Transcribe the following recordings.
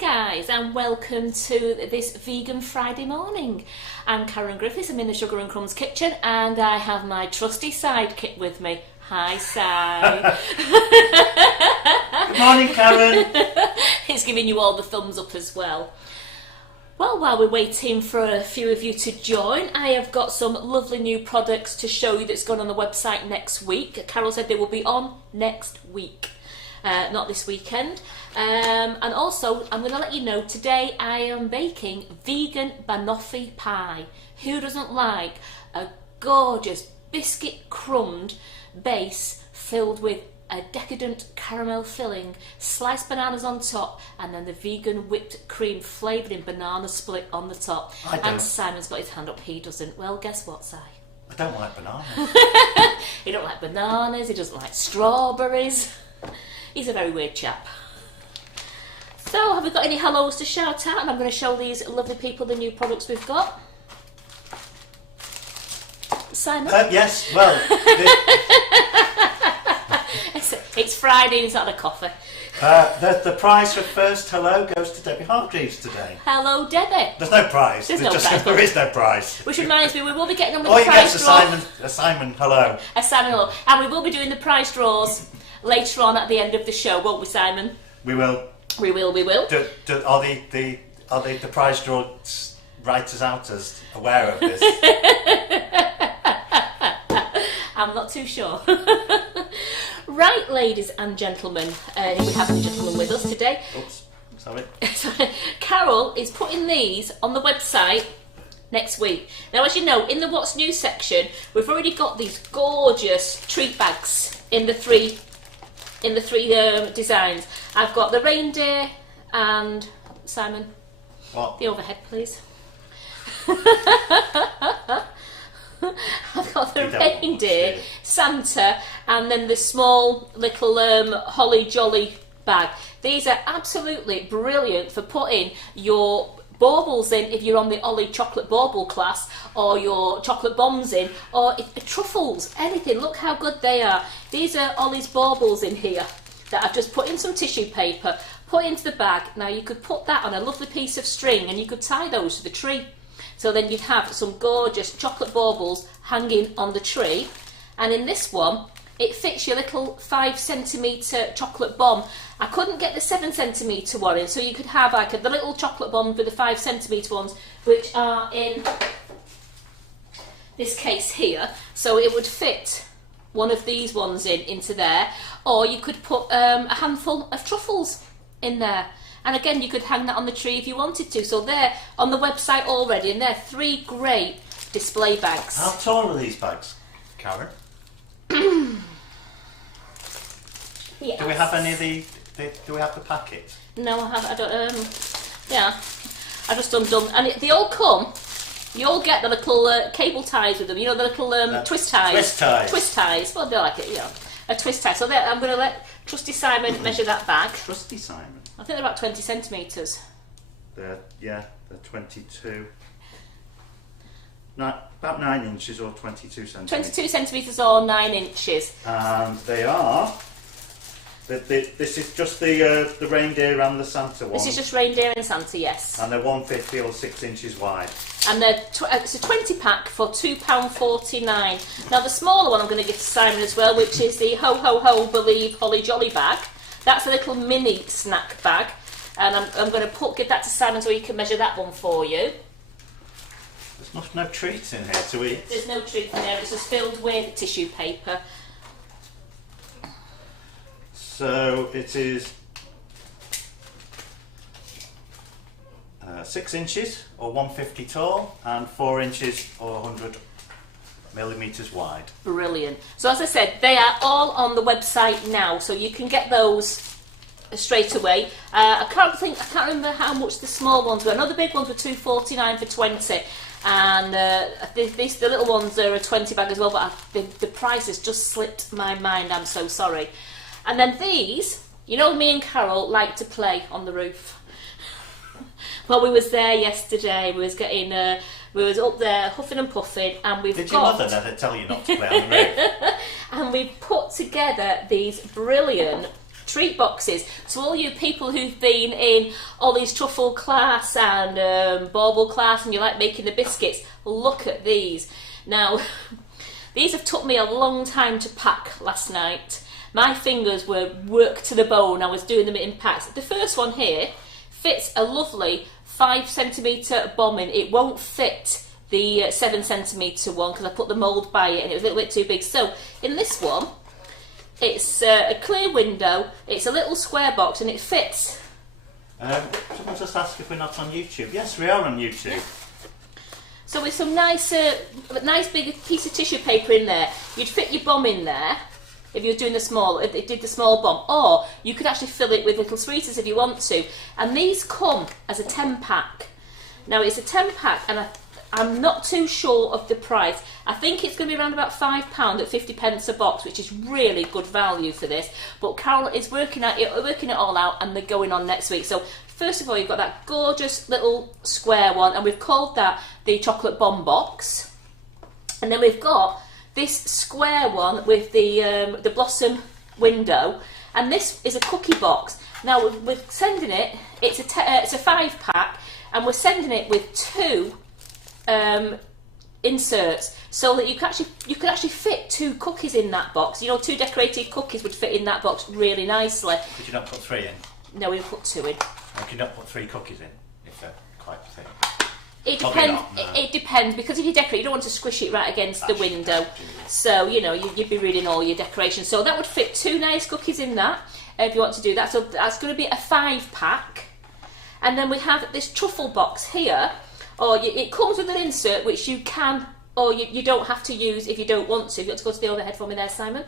guys, and welcome to this Vegan Friday morning. I'm Karen Griffiths, I'm in the Sugar and Crumbs Kitchen, and I have my trusty sidekick with me. Hi, Si. Good morning, Karen. He's giving you all the thumbs up as well. Well, while we're waiting for a few of you to join, I have got some lovely new products to show you that's going on the website next week. Carol said they will be on next week. Not this weekend. And also, I'm going to let you know, today I am baking Vegan Banoffee Pie. Who doesn't like a gorgeous biscuit crumbed base filled with a decadent caramel filling, sliced bananas on top, and then the vegan whipped cream flavoured in banana split on the top? I don't. And Simon's got his hand up, he doesn't. Well, guess what, Si? I don't like bananas. He don't like bananas, he doesn't like strawberries. He's a very weird chap. So, have we got any hellos to shout out? And I'm going to show these lovely people the new products we've got. Simon? Yes, well... It's Friday and he's had a coffee. The prize for first hello goes to Debbie Hargreaves today. Hello, Debbie. There's no prize. There's no prize. There is no prize. Which reminds me, we will be getting on with All the you prize get is draw. a Simon hello. A Simon hello. And we will be doing the prize draws later on at the end of the show, won't we, Simon? We will. We will. Are the prize draw writers out as aware of this? I'm not too sure. Right, ladies and gentlemen, if we have any gentlemen with us today. Oops, sorry. Carol is putting these on the website next week. Now, as you know, in the What's New section, we've already got these gorgeous treat bags in the three designs. I've got the reindeer and Simon. What? The overhead, please. I've got the reindeer, Santa, and then the small little holly jolly bag. These are absolutely brilliant for putting your baubles in if you're on the Ollie chocolate bauble class, or your chocolate bombs in, or truffles, anything. Look how good they are. These are Ollie's baubles in here that I've just put in some tissue paper, put into the bag. Now you could put that on a lovely piece of string and you could tie those to the tree. So then you'd have some gorgeous chocolate baubles hanging on the tree. And in this one, it fits your little 5 centimetre chocolate bomb. I couldn't get the 7 centimetre one in, so you could have like the little chocolate bombs with the 5 centimetre ones, which are in this case here. So it would fit one of these ones into there. Or you could put a handful of truffles in there. And again, you could hang that on the tree if you wanted to. So they're on the website already, and they're 3 great display bags. How tall are these bags, Karen? Yes. Do we have any of the do we have the packet? No, I don't. Yeah, I just undone, and they all come. You all get the little cable ties with them. You know, the little twist ties. Twist ties. Twist ties. Well, they're like a twist tie. So I'm going to let Trusty Simon measure that bag. Trusty Simon. I think they're about 20 centimetres. They're 22. No, about 9 inches or 22 centimetres. 22 centimetres or 9 inches. And they are. This is just the reindeer and the Santa one. This is just reindeer and Santa, yes. And they're 150 or 6 inches wide. And it's a 20 pack for £2.49. Now the smaller one I'm going to give to Simon as well, which is the Ho Ho Ho Believe Holly Jolly bag. That's a little mini snack bag, and I'm going to give that to Simon so he can measure that one for you. There's no treats in here to eat. There's no treat in there, it's just filled with tissue paper. So it is 6 inches or 150 tall and 4 inches or 100 millimetres wide. Brilliant. So as I said, they are all on the website now, so you can get those straight away. I can't remember how much the small ones were. I know the big ones were $2.49 for 20, and the little ones are a 20 bag as well. But the price has just slipped my mind. I'm so sorry. And then these, you know, me and Carol like to play on the roof. Well, we was there yesterday. We was up there huffing and puffing, and Did your mother never tell you not to play on the roof? And we put together these brilliant treat boxes. So all you people who've been in Ollie's truffle class and bauble class and you like making the biscuits, look at these. Now, these have took me a long time to pack last night. My fingers were worked to the bone. I was doing them in packs. The first one here fits a lovely 5cm bombing. It won't fit the 7cm one because I put the mould by it and it was a little bit too big. So in this one, it's a clear window, it's a little square box and it fits. Someone just asked if we're not on YouTube. Yes, we are on YouTube. Yeah. So with some nice big piece of tissue paper in there, you'd fit your bomb in there if you were doing if it did the small bomb, or you could actually fill it with little sweeters if you want to. And these come as a 10-pack. Now it's a 10-pack and I'm not too sure of the price. I think it's going to be around about £5 at 50p a box, which is really good value for this. But Carol is working it all out, and they're going on next week. So first of all, you've got that gorgeous little square one, and we've called that the chocolate bomb box. And then we've got this square one with the blossom window, and this is a cookie box. Now we're sending it. It's a 5-pack, and we're sending it with 2 inserts, so that you could actually fit 2 cookies in that box. You know, 2 decorated cookies would fit in that box really nicely. Could you not put 3 in? No, we put 2 in. And could you not put 3 cookies in if they're quite thick? It depends. Not, no. It depends, because if you decorate, you don't want to squish it right against the window. So you know you'd be reading all your decorations. So that would fit 2 nice cookies in that if you want to do that. So that's going to be a 5-pack, and then we have this truffle box here. It comes with an insert which you can, or you don't have to use if you don't want to. If you want to go to the overhead for me there, Simon.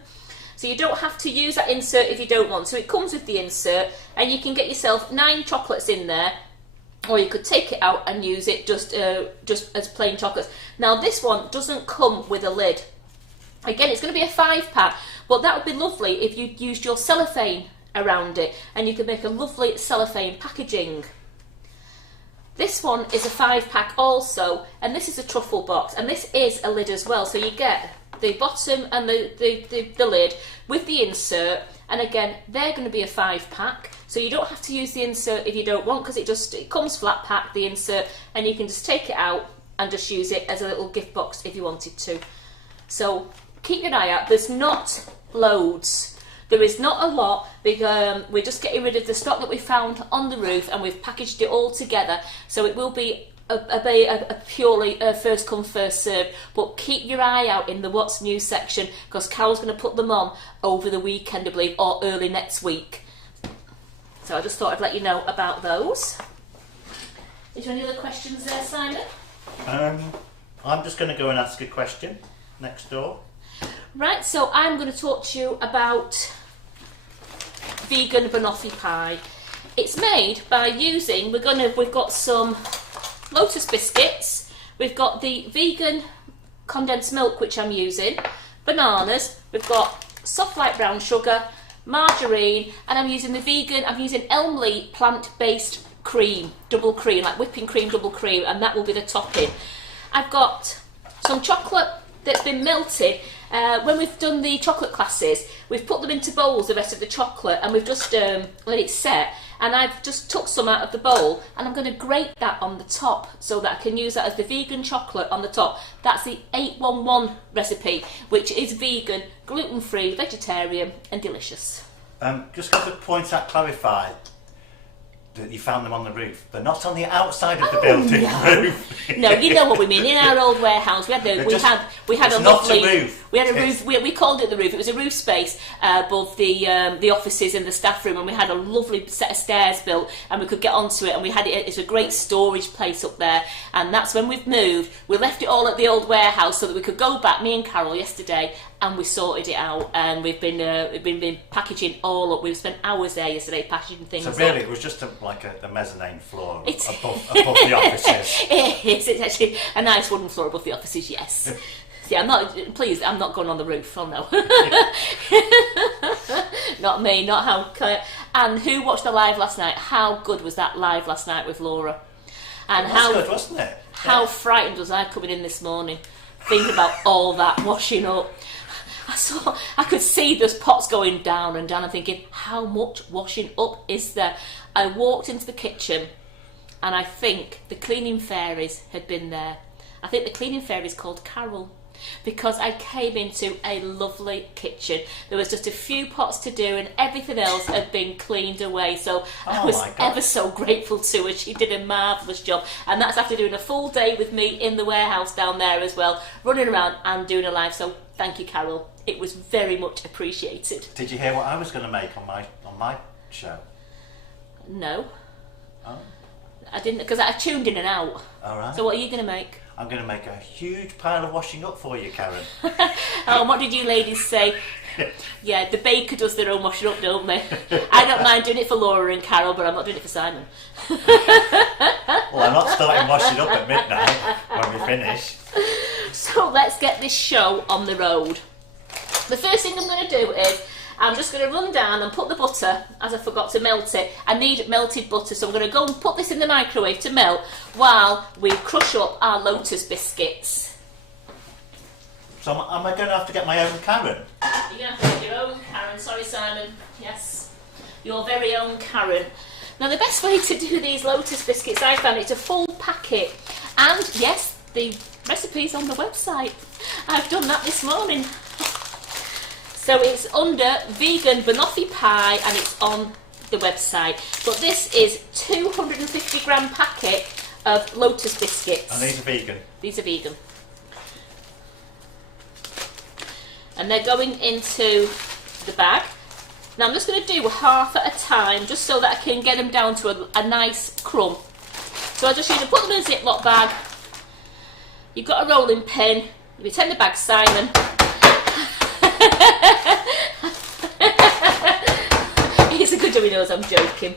So you don't have to use that insert if you don't want to. It comes with the insert, and you can get yourself 9 chocolates in there, or you could take it out and use it just as plain chocolates. Now this one doesn't come with a lid. Again, it's going to be a 5-pack, but that would be lovely if you used your cellophane around it, and you could make a lovely cellophane packaging. This one is a 5-pack also, and this is a truffle box, and this is a lid as well. So you get the bottom and the lid with the insert, and again, they're going to be a 5-pack. So you don't have to use the insert if you don't want, because it comes flat packed, the insert, and you can just take it out and just use it as a little gift box if you wanted to. So keep an eye out. There's not loads. There is not a lot, because we're just getting rid of the stock that we found on the roof, and we've packaged it all together. So it will be a purely first come first serve. But keep your eye out in the what's new section, because Carol's going to put them on over the weekend, I believe, or early next week. So I just thought I'd let you know about those. Is there any other questions there, Simon? I'm just going to go and ask a question next door. Right, so I'm going to talk to you about Vegan Banoffee Pie. It's made by using, we've got some Lotus biscuits, we've got the vegan condensed milk which I'm using, bananas, we've got soft light brown sugar, margarine, and I'm using Elmley plant-based cream, double cream, like whipping cream, double cream, and that will be the topping. I've got some chocolate that's been melted. When we've done the chocolate classes, we've put them into bowls, the rest of the chocolate, and we've just let it set. And I've just took some out of the bowl, and I'm going to grate that on the top so that I can use that as the vegan chocolate on the top. That's the 811 recipe, which is vegan, gluten-free, vegetarian, and delicious. Just got to point out, clarify that you found them on the roof. They're not on the outside of the building roof. No, you know what we mean. In our old warehouse, we had a lovely roof. We had a roof. We called it the roof. It was a roof space above the offices and the staff room, and we had a lovely set of stairs built, and we could get onto it. And we had it. It's a great storage place up there. And that's when we've moved. We left it all at the old warehouse so that we could go back. Me and Carol yesterday, and we sorted it out. And we've been packaging all up. We've spent hours there yesterday packaging things. So really, it was just like the mezzanine floor above the offices. It is. It's actually a nice wooden floor above the offices. Yes. Yeah, I'm not going on the roof. Oh no. Not me, not how. And who watched the live last night? How good was that live last night with Laura? And it was good, wasn't it? How frightened was I coming in this morning, thinking about all that washing up. I could see those pots going down and down and thinking, how much washing up is there? I walked into the kitchen and I think the cleaning fairies had been there. I think the cleaning fairy is called Carol, because I came into a lovely kitchen. There was just a few pots to do and everything else had been cleaned away. So I was ever so grateful to her. She did a marvellous job. And that's after doing a full day with me in the warehouse down there as well, running around and doing a live. So thank you, Carol. It was very much appreciated. Did you hear what I was going to make on my show? No. Oh. I didn't, because I tuned in and out. All right. So what are you going to make? I'm going to make a huge pile of washing up for you, Karen. Oh, what did you ladies say? Yeah, the baker does their own washing up, don't they? I don't mind doing it for Laura and Carol, but I'm not doing it for Simon. Well, I'm not starting washing up at midnight when we finish. So let's get this show on the road. The first thing I'm going to do is I'm just going to run down and put the butter, as I forgot to melt it. I need melted butter, so I'm going to go and put this in the microwave to melt while we crush up our Lotus biscuits. So am I going to have to get my own Karen? You're going to have to get your own Karen. Sorry, Simon. Yes, your very own Karen. Now, the best way to do these Lotus biscuits, I found, it's a full packet. And yes, the recipe's on the website. I've done that this morning. So it's under Vegan Banoffee Pie and it's on the website. But this is 250 gram packet of Lotus biscuits. And these are vegan? These are vegan. And they're going into the bag. Now I'm just going to do half at a time just so that I can get them down to a nice crumb. So I just need to put them in a Ziploc bag. You've got a rolling pin. You take the bag, Simon. He's a good dummy knows I'm joking.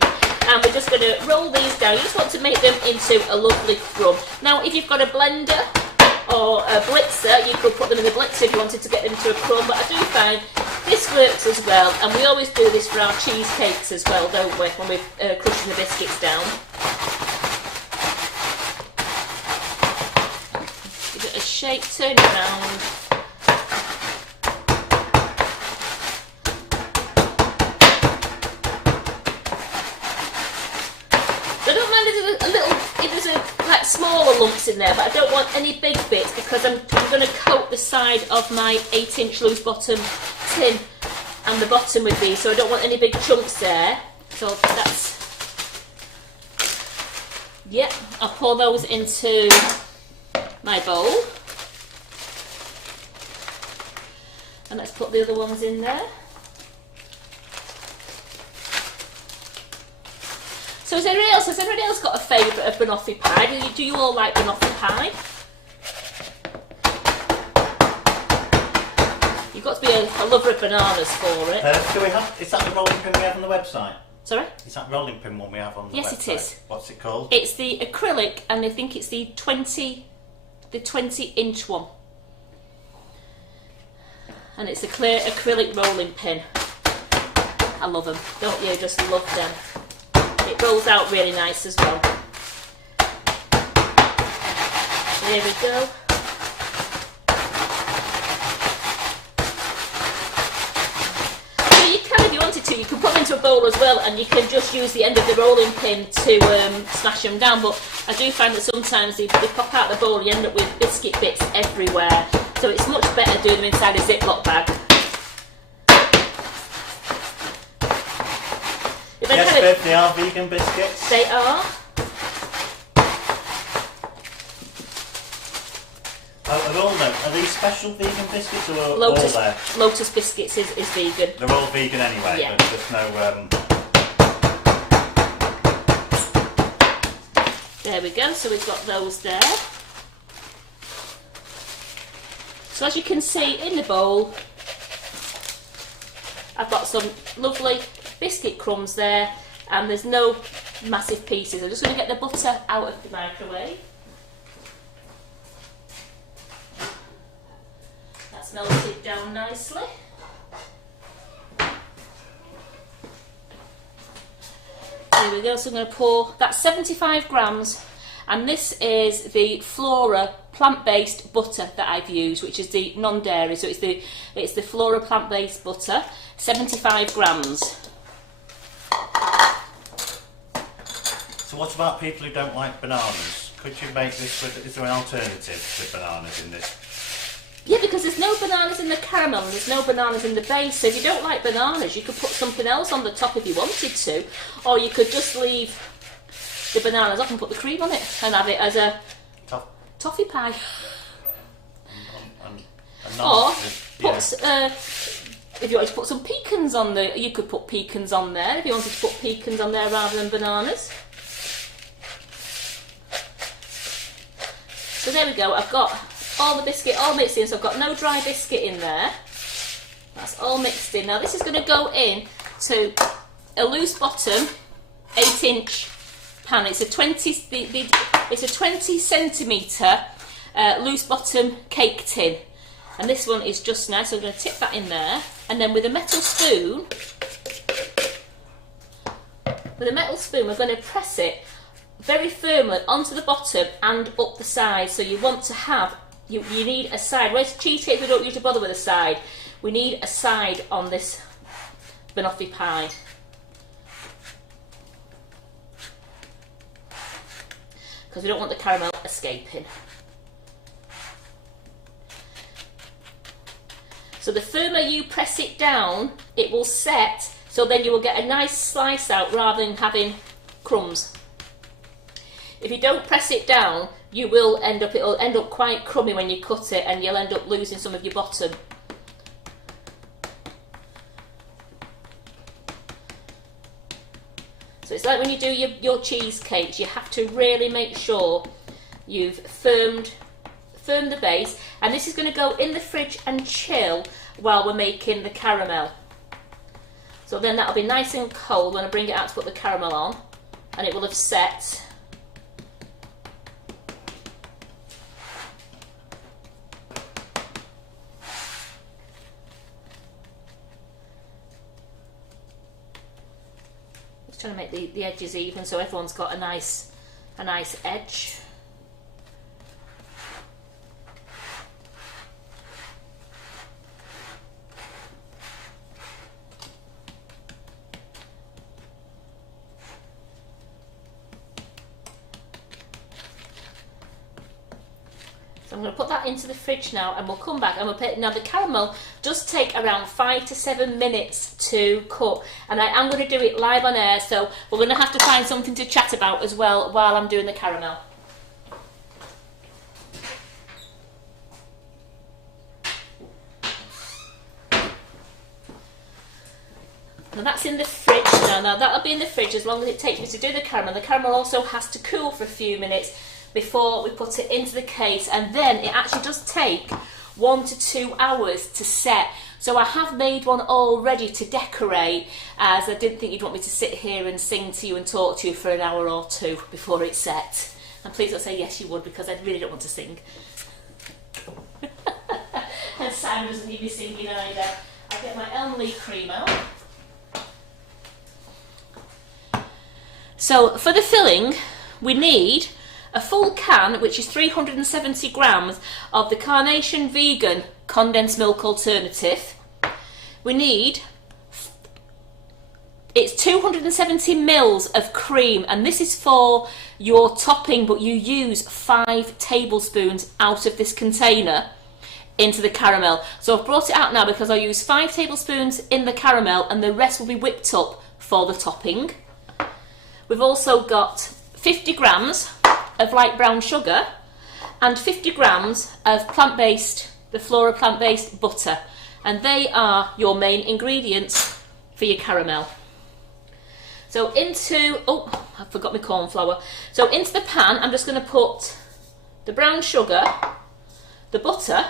And we're just going to roll these down. You just want to make them into a lovely crumb. Now, if you've got a blender or a blitzer, you could put them in the blitzer if you wanted to get them to a crumb. But I do find this works as well. And we always do this for our cheesecakes as well, don't we, when we're crushing the biscuits down. Give it a shake, turn it around. Smaller lumps in there, but I don't want any big bits because I'm going to coat the side of my 8-inch loose bottom tin and the bottom with these, so I don't want any big chunks there. So that's, yep, I'll pour those into my bowl. And let's put the other ones in there. So has anybody else got a favourite of banoffee pie? Do you all like banoffee pie? You've got to be a lover of bananas for it. Do we have? Is that the rolling pin we have on the website? Sorry? Is that rolling pin one we have on the website? Yes, it is. What's it called? It's the acrylic, and I think it's the 20-inch one. And it's a clear acrylic rolling pin. I love them. Don't you? Just love them. It rolls out really nice as well. There we go. So you can, if you wanted to, you can put them into a bowl as well, and you can just use the end of the rolling pin to smash them down. But I do find that sometimes they pop out the bowl, you end up with biscuit bits everywhere. So it's much better doing them inside a Ziploc bag. Yes, Viv, they are vegan biscuits. They are. Are these special vegan biscuits or are Lotus, all there? Lotus biscuits is vegan. They're all vegan anyway, yeah. But there's no... There we go, so we've got those there. So as you can see in the bowl, I've got some lovely biscuit crumbs there, and there's no massive pieces. I'm just going to get the butter out of the microwave. That's melted down nicely. There we go, so I'm going to pour, that's 75 grams, and this is the Flora plant-based butter that I've used, which is the non-dairy. So it's the Flora plant-based butter, 75 grams. So what about people who don't like bananas? Could you make this with, is there an alternative to bananas in this? Yeah, because there's no bananas in the caramel and there's no bananas in the base. So if you don't like bananas, you could put something else on the top if you wanted to. Or you could just leave the bananas off and put the cream on it and have it as a toffee pie. Or put, if you wanted to put some pecans on there, you could put pecans on there if you wanted to put pecans on there rather than bananas. So there we go, I've got all the biscuit all mixed in, so I've got no dry biscuit in there. That's all mixed in. Now this is going to go in to a loose bottom 8-inch pan. It's a 20 centimetre loose bottom cake tin, and this one is just nice. So I'm going to tip that in there, and then with a metal spoon, we're going to press it very firmly onto the bottom and up the side. So you want to have, you need a side. Whereas cheese cakes we don't usually bother with a side. We need a side on this banoffee pie. Because we don't want the caramel escaping. So the firmer you press it down, it will set, so then you will get a nice slice out rather than having crumbs. If you don't press it down, you will it'll end up quite crummy when you cut it, and you'll end up losing some of your bottom. So it's like when you do your cheesecakes, you have to really make sure you've firmed the base, and this is going to go in the fridge and chill while we're making the caramel. So then that'll be nice and cold when I bring it out to put the caramel on, and it will have set. Trying to make the edges even so everyone's got a nice edge. So I'm going to put that into the fridge now, and we'll come back and we'll put it. Now the caramel does take around 5 to 7 minutes to cook, and I am going to do it live on air, so we're going to have to find something to chat about as well while I'm doing the caramel. Now that's in the fridge now. Now that'll be in the fridge as long as it takes me to do the caramel. The caramel also has to cool for a few minutes before we put it into the case, and then it actually does take 1 to 2 hours to set. So I have made one all ready to decorate, as I didn't think you'd want me to sit here and sing to you and talk to you for an hour or two before it's set. And please don't say yes you would, because I really don't want to sing. And Sam doesn't need me singing either. I'll get my elm leaf cream out. So for the filling, we need a full can, which is 370 grams of the Carnation Vegan condensed milk alternative. We need, it's 270 mils of cream, and this is for your topping, but you use 5 tablespoons out of this container into the caramel. So I've brought it out now because I use 5 tablespoons in the caramel, and the rest will be whipped up for the topping. We've also got 50 grams of light brown sugar and 50 grams of the Flora plant-based butter, and they are your main ingredients for your caramel. So I forgot my corn flour. So into the pan I'm just going to put the brown sugar, the butter,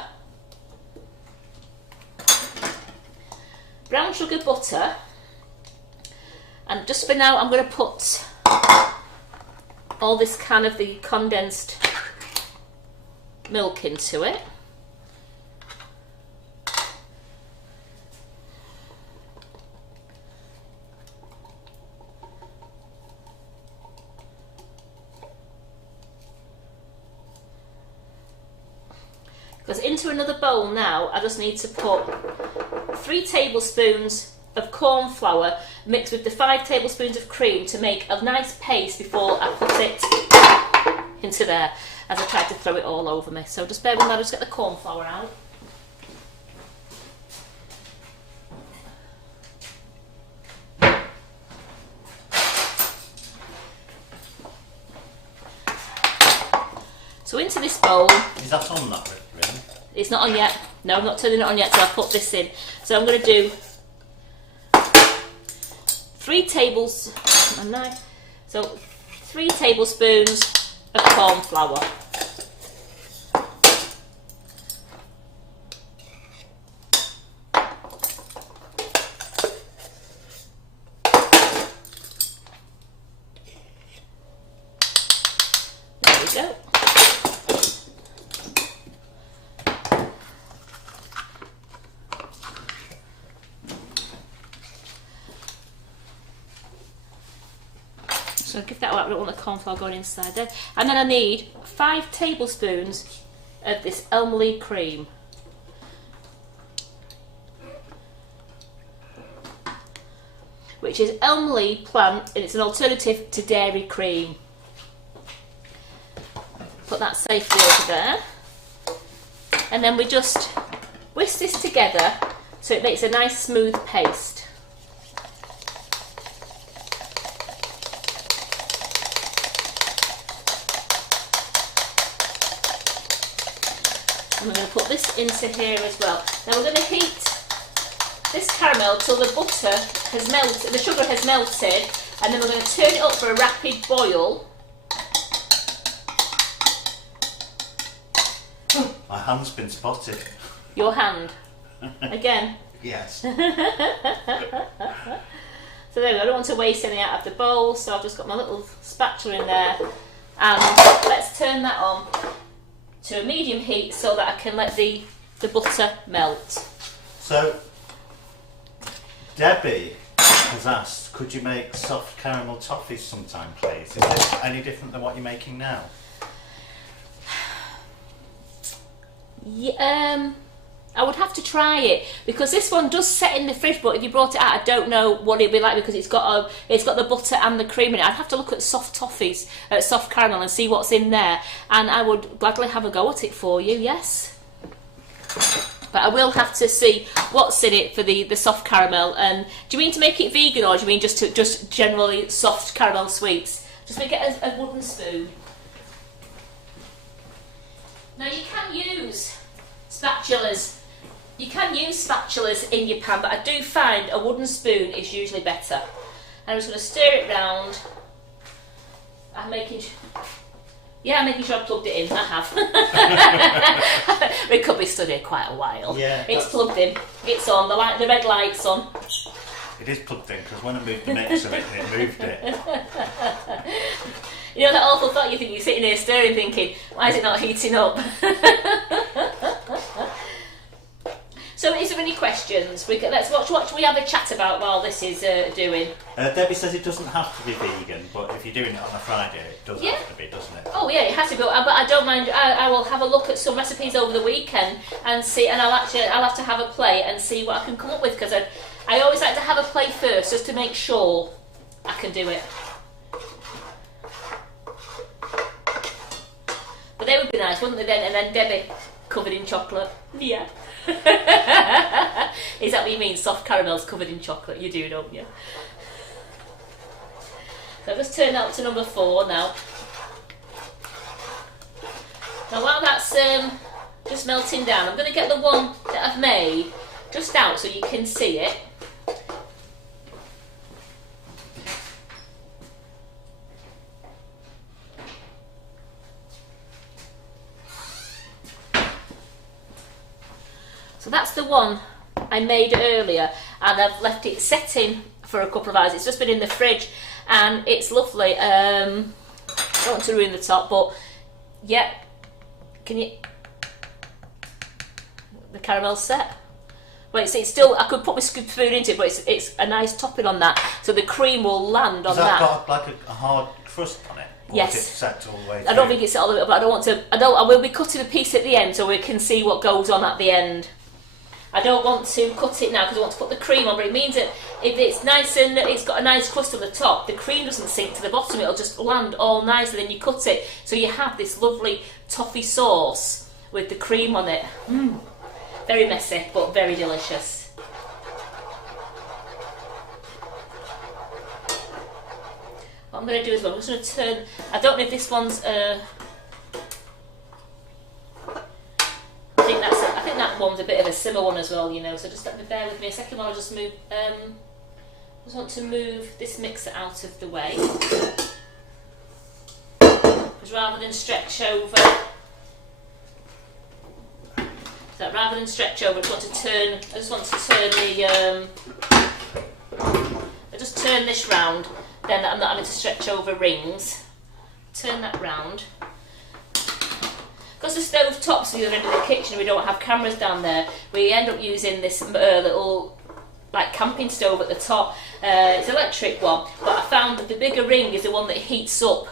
and just for now I'm going to put all this can of the condensed milk into it. because into another bowl now I just need to put 3 tablespoons of corn flour mixed with the 5 tablespoons of cream to make a nice paste before I put it into there, as I tried to throw it all over me. So just bear with me, I'll just get the corn flour out. So into this bowl. Is that on that really? It's not on yet. No, I'm not turning it on yet, so I'll put this in. So I'm going to do 3 tablespoons of corn flour. There we go. So give that out, I don't want the corn flour going inside there. And then I need 5 tablespoons of this Elmley cream. Which is Elmley plant, and it's an alternative to dairy cream. Put that safely over there. And then we just whisk this together so it makes a nice smooth paste. And we're going to put this into here as well. Now we're going to heat this caramel till the butter has melted, the sugar has melted, and then we're going to turn it up for a rapid boil. My hand's been spotted. Your hand. Again. Yes. So there we go, I don't want to waste any out of the bowl, so I've just got my little spatula in there. And let's turn that on to a medium heat so that I can let the butter melt. So, Debbie has asked, could you make soft caramel toffees sometime, please? Is it any different than what you're making now? Yeah, I would have to try it, because this one does set in the fridge, but if you brought it out I don't know what it'd be like, because it's got the butter and the cream in it. I'd have to look at soft toffees, soft caramel, and see what's in there, and I would gladly have a go at it for you, yes. But I will have to see what's in it for the soft caramel. And do you mean to make it vegan, or do you mean just generally soft caramel sweets? Just make it a wooden spoon. Now you can use spatulas. You can use spatulas in your pan, but I do find a wooden spoon is usually better. And I'm just going to stir it round. I'm making sure I plugged it in. I have. We could be stood here quite a while. Yeah, it's plugged in. It's on. The red light's on. It is plugged in, because when I moved the mixer, it moved it. You know that awful thought you think, you're sitting here stirring thinking, why is it not heating up? So is there any questions? Let's watch we have a chat about while this is doing. Debbie says it doesn't have to be vegan, but if you're doing it on a Friday, it does have to be, doesn't it? Oh yeah, it has to be. But I don't mind. I will have a look at some recipes over the weekend and see, and I'll have to have a play and see what I can come up with, because I always like to have a play first, just to make sure I can do it. But they would be nice, wouldn't they then? And then Debbie covered in chocolate. Yeah. Is that what you mean? Soft caramels covered in chocolate? You do, don't you? So I've just turned out to number 4 now. Now while that's just melting down, I'm going to get the one that I've made just out so you can see it. So that's the one I made earlier, and I've left it setting for a couple of hours. It's just been in the fridge and it's lovely. I don't want to ruin the top, but yeah, can you... The caramel's set. Well, it's still, I could put my spoon into it, but it's a nice topping on that, so the cream will land on that. Has that got like a hard crust on it? Yes. Is it set all the way I through? don't think it's all the way, but I don't want to. I will be cutting a piece at the end so we can see what goes on at the end. I don't want to cut it now because I want to put the cream on, but it means that if it's nice and it's got a nice crust on the top, the cream doesn't sink to the bottom. It'll just land all nice, and then you cut it so you have this lovely toffee sauce with the cream on it. Very messy, but very delicious. What I'm going to do is I'm just going to turn. I don't know if this one's. I think that one's a bit of a simmer one as well, you know. So just let me bear with me a second while I just move. I just want to move this mixer out of the way, because rather than stretch over, I just want to turn the. I just turn this round. Then I'm not having to stretch over rings. Turn that round. Because the stove top's the other end of the kitchen, we don't have cameras down there. We end up using this little like camping stove at the top. It's an electric one, but I found that the bigger ring is the one that heats up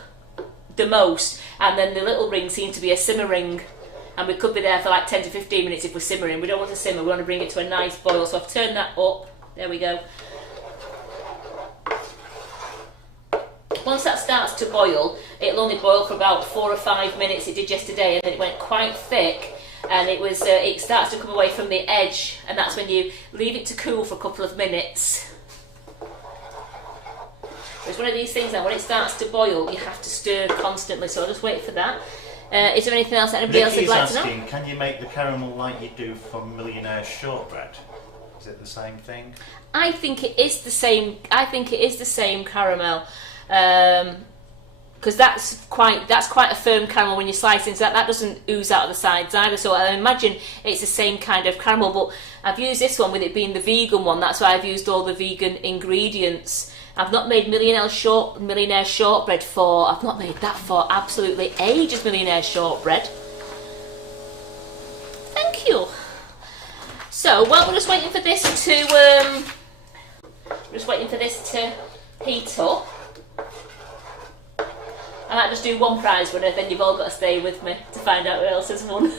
the most, and then the little ring seems to be a simmer ring. And we could be there for like 10 to 15 minutes if we're simmering. We don't want to simmer, we want to bring it to a nice boil. So I've turned that up. There we go. Once that starts to boil, it'll only boil for about 4 or 5 minutes. It did yesterday, and then it went quite thick, and it starts to come away from the edge, and that's when you leave it to cool for a couple of minutes. It's one of these things that when it starts to boil, you have to stir constantly, so I'll just wait for that. Is there anything else that anybody else would like to know? Can you make the caramel like you do from Millionaire's shortbread? Is it the same thing? I think it is the same. I think it is the same caramel. Because that's quite a firm caramel when you slice into that. That doesn't ooze out of the sides either. So I imagine it's the same kind of caramel. But I've used this one with it being the vegan one. That's why I've used all the vegan ingredients. I've not made Millionaire shortbread for. I've not made that for absolutely ages. Millionaire shortbread. Thank you. So while we're just waiting for this to heat up. I might just do one prize winner, then you've all got to stay with me to find out who else has won. If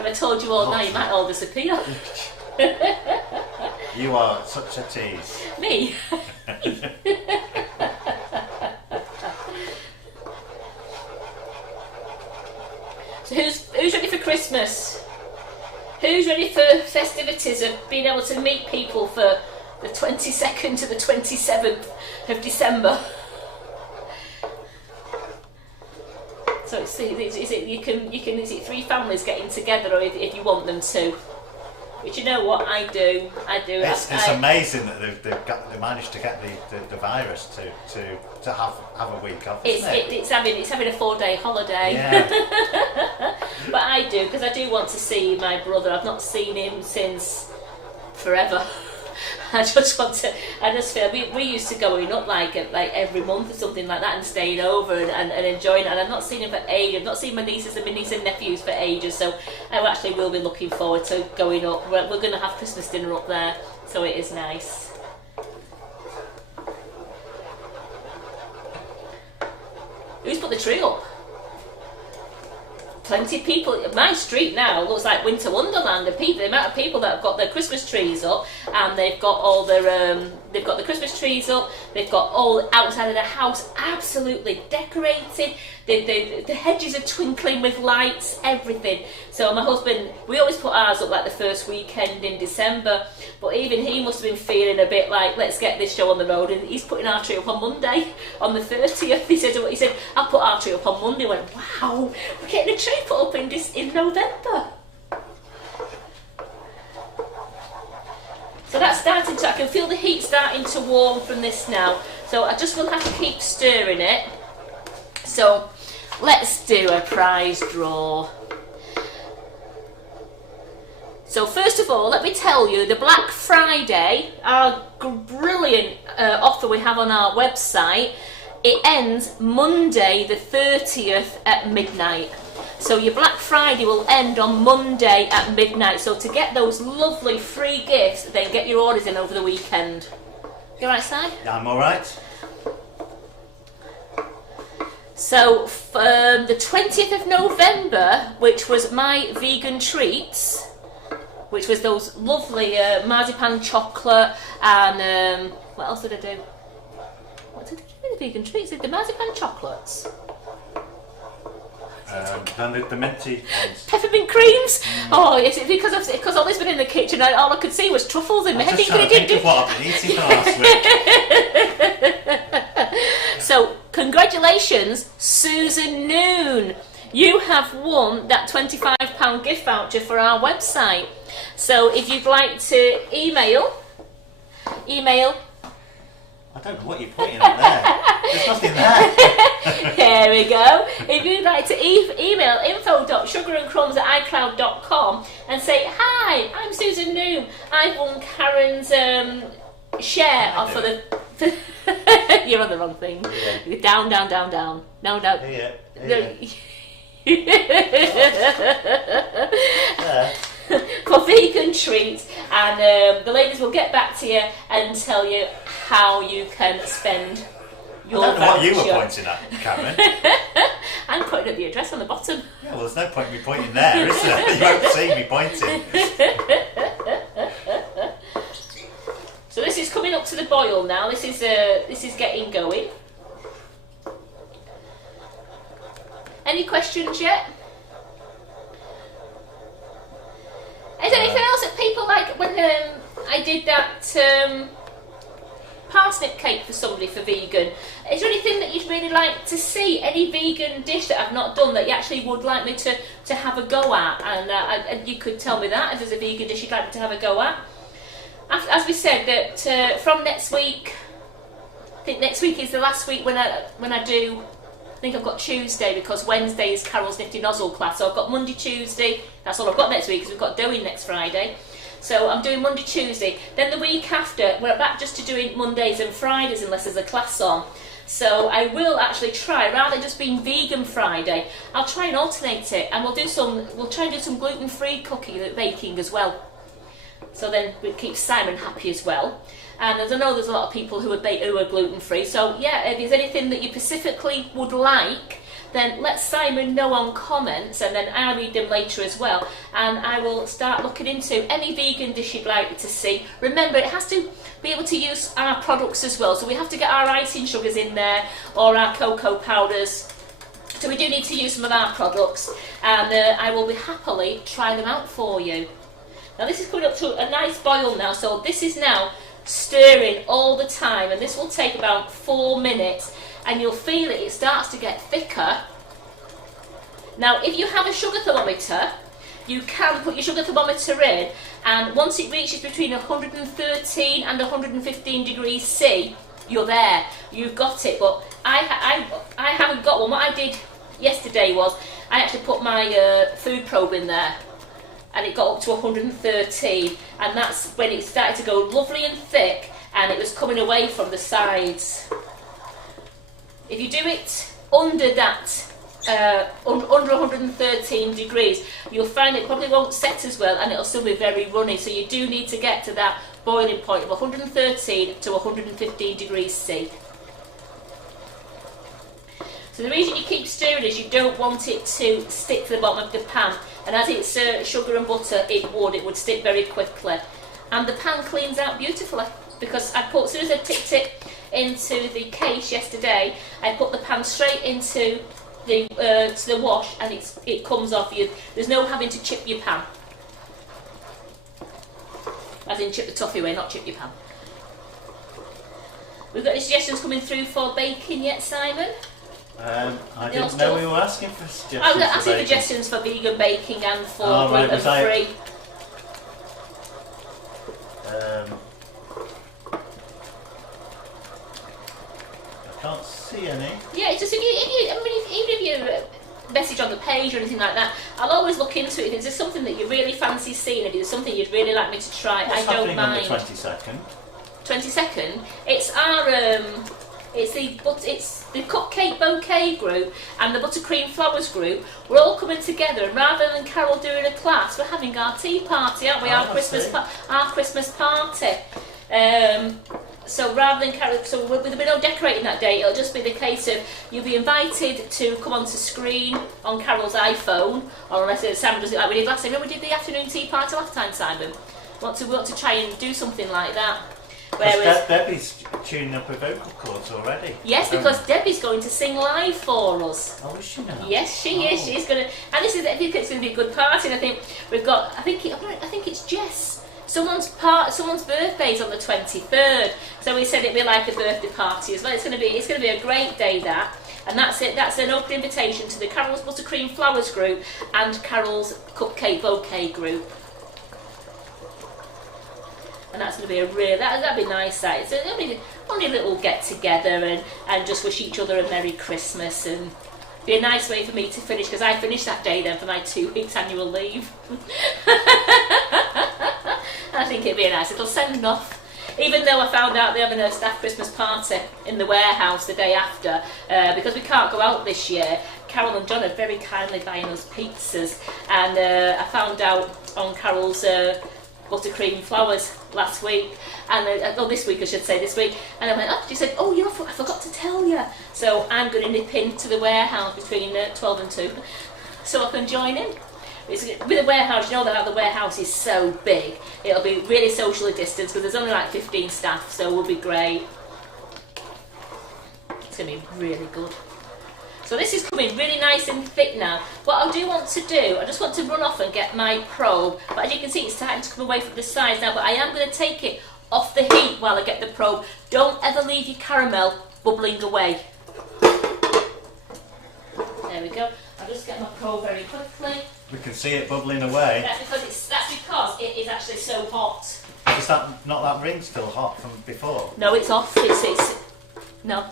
I told you all now, you might all disappear. You are such a tease. Me? So who's ready for Christmas? Who's ready for festivities of being able to meet people for the 22nd to the 27th of December? So is it 3 families getting together, or if you want them to? But you know what, I do. It's amazing that they managed to get the virus to have a week off. It's having a 4-day holiday. Yeah. But I do, because I do want to see my brother. I've not seen him since forever. I just feel we used to going up like every month or something like that and staying over and enjoying it, and I've not seen him for ages. I've not seen my nieces and nephews for ages, so I actually will be looking forward to going up. We're going to have Christmas dinner up there, so it is nice. Who's put the tree up? Plenty of people. My street now looks like Winter Wonderland. The amount of people that have got their Christmas trees up, and they've got all their they've got the Christmas trees up. They've got all outside of the house absolutely decorated. The hedges are twinkling with lights, everything. So my husband, we always put ours up like the first weekend in December, but even he must have been feeling a bit like, let's get this show on the road, and he's putting our tree up on Monday, on the 30th. He said, I'll put our tree up on Monday. I went, wow, we're getting a tree put up in November. So that's starting to, I can feel the heat starting to warm from this now. So I just will have to keep stirring it. So let's do a prize draw. So first of all, let me tell you, the Black Friday, our brilliant offer we have on our website, it ends Monday the 30th at midnight. So your Black Friday will end on Monday at midnight. So to get those lovely free gifts, then get your orders in over the weekend. You alright, Si? I'm alright. So the 20th of November, which was my vegan treats, which was those lovely marzipan chocolate and what else did I do? What did I do with the vegan treats? The marzipan chocolates. Then the minty ones. Peppermint creams. Oh, yes, it's because Ollie's been in the kitchen and all I could see was truffles in my head. I'm just trying to think of what I've been eating for last week. So, congratulations, Susan Noon. You have won that £25 gift voucher for our website. So, if you'd like to email. I don't know what you're putting up there. There's nothing there. There we go. If you'd like to email info.sugarandcrumbs@icloud.com and say, hi, I'm Susan Noon. I've won Karen's share for the... You're on the wrong thing. Yeah. Down. No. Here. For vegan treats, and the ladies will get back to you and tell you how you can spend your I don't know voucher. what you were pointing at, Karen. I'm putting at the address on the bottom. Yeah, well, there's no point in me pointing there, is there? You won't see me pointing. So this is coming up to the boil now. This is getting going. Any questions yet? Is there anything else that people like when I did that parsnip cake for somebody for vegan? Is there anything that you'd really like to see? Any vegan dish that I've not done that you actually would like me to have a go at? And you could tell me that if there's a vegan dish you'd like me to have a go at. As we said, that from next week, I think next week is the last week when I do. I think I've got Tuesday because Wednesday is Carol's Nifty Nozzle class, so I've got Monday, Tuesday. That's all I've got next week because we've got doing next Friday. So I'm doing Monday, Tuesday. Then the week after, we're back just to doing Mondays and Fridays unless there's a class on. So I will actually try, rather than just being vegan Friday, I'll try and alternate it, and we'll try and do some gluten-free baking as well. So then we keep Simon happy as well. And as I know there's a lot of people who are gluten-free, so yeah, if there's anything that you specifically would like, then let Simon know on comments, and then I'll read them later as well, and I will start looking into any vegan dish you'd like to see. Remember, it has to be able to use our products as well, so we have to get our icing sugars in there, or our cocoa powders, so we do need to use some of our products, and I will be happily try them out for you. Now this is coming up to a nice boil now, so this is now stirring all the time, and this will take about 4 minutes, and you'll feel it starts to get thicker. Now if you have a sugar thermometer, you can put your sugar thermometer in, and once it reaches between 113 and 115 degrees C, you're there, you've got it. But I haven't got one. What I did yesterday was I actually put my food probe in there, and it got up to 113, and that's when it started to go lovely and thick, and it was coming away from the sides. If you do it under that, under 113 degrees, you'll find it probably won't set as well, and it'll still be very runny, so you do need to get to that boiling point of 113 to 115 degrees C. So the reason you keep stirring is you don't want it to stick to the bottom of the pan, and as it's sugar and butter, it would stick very quickly. And the pan cleans out beautifully, because as soon as I tipped it into the case yesterday, I put the pan straight into the to the wash, and it comes off. There's no having to chip your pan, as in chip the toffee away, not chip your pan. We've got any suggestions coming through for baking yet, Simon? I didn't know we were asking for suggestions. I was asking suggestions for vegan baking and for gluten-free. I can't see any. Yeah, it's just even if you message on the page or anything like that, I'll always look into it. If there's something that you really fancy seeing, if there's something you'd really like me to try, What's I don't mind. On the 22nd? 22nd? It's our it's the Cupcake Bouquet group and the Buttercream Flowers group. We're all coming together, and rather than Carol doing a class, we're having our tea party, aren't we? Our Christmas party. So rather than Carol, so there'll be no decorating that day. It'll just be the case of you'll be invited to come onto screen on Carol's iPhone, or unless Simon does it like we did last time. Remember we did the afternoon tea party last time, Simon? We want to try and do something like that. Whereas Debbie's tuning up her vocal cords already. Yes, because Debbie's going to sing live for us. Oh, is she now? Yes, she is. She's going to, and this is. I think it's going to be a good party. And I think we've got. I think it's Jess. Someone's birthday's on the 23rd, so we said it'd be like a birthday party as well. It's going to be a great day, that, and that's it. That's an open invitation to the Carol's Buttercream Flowers group and Carol's Cupcake Bouquet group, and that's going to be that'd be nice. That it'll be only a little get together and just wish each other a Merry Christmas, and be a nice way for me to finish, because I finished that day then for my 2 weeks annual leave. I think it'd be a nice little send off. Even though I found out they're having a staff Christmas party in the warehouse the day after, because we can't go out this year, Carol and John are very kindly buying us pizzas, and I found out on Carol's buttercream flowers last week, and this week I should say, this week, and I went, oh, she said, oh, I forgot to tell you. So I'm going to nip into the warehouse between 12 and 2, so I can join in. With the warehouse, you know that the warehouse is so big, it'll be really socially distanced because there's only like 15 staff, so we'll be great. It's going to be really good. So this is coming really nice and thick now. What I do want to do, I just want to run off and get my probe, but as you can see it's starting to come away from the sides now, but I am going to take it off the heat while I get the probe. Don't ever leave your caramel bubbling away. There we go. I'll just get my probe very quickly. We can see it bubbling away. That's because it is actually so hot. Is that not that ring still hot from before? No, it's off. No.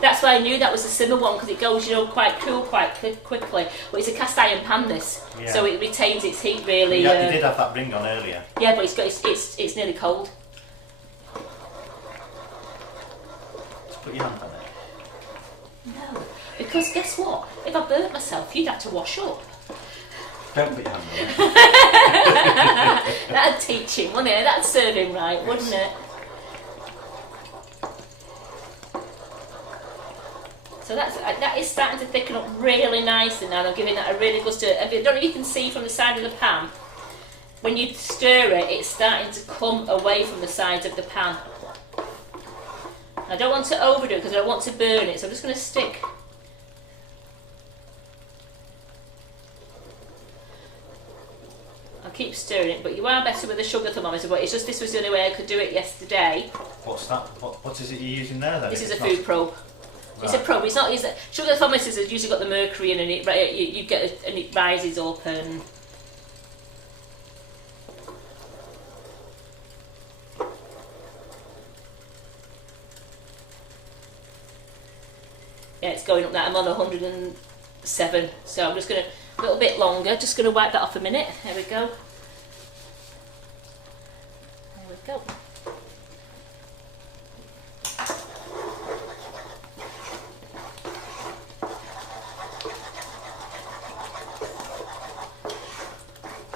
That's why I knew that was a simmer one, because it goes, quite cool quite quickly. But it's a cast iron pan, this, so it retains its heat really. Yeah, you did have that ring on earlier. Yeah, but it's nearly cold. Just put your hand on it. No, because guess what? If I burnt myself, you'd have to wash up. Don't put your hand on it. That'd teach him, wouldn't it? That'd serve him right, wouldn't it? So that is starting to thicken up really nicely now. I'm giving that a really good stir. I don't know if you can see from the side of the pan, when you stir it, it's starting to come away from the sides of the pan. I don't want to overdo it because I don't want to burn it, so I'm just going to stick. I'll keep stirring it, but you are better with a sugar thermometer, but it's just this was the only way I could do it yesterday. What's that? What is it you're using there then? This is a food probe. Right. It's a probe. It's not. Sugar thermometers have usually got the mercury in, and you get it, and it rises up and. Yeah, it's going up now. I'm on 107, so I'm just going to a little bit longer. Just going to wipe that off a minute. There we go. There we go.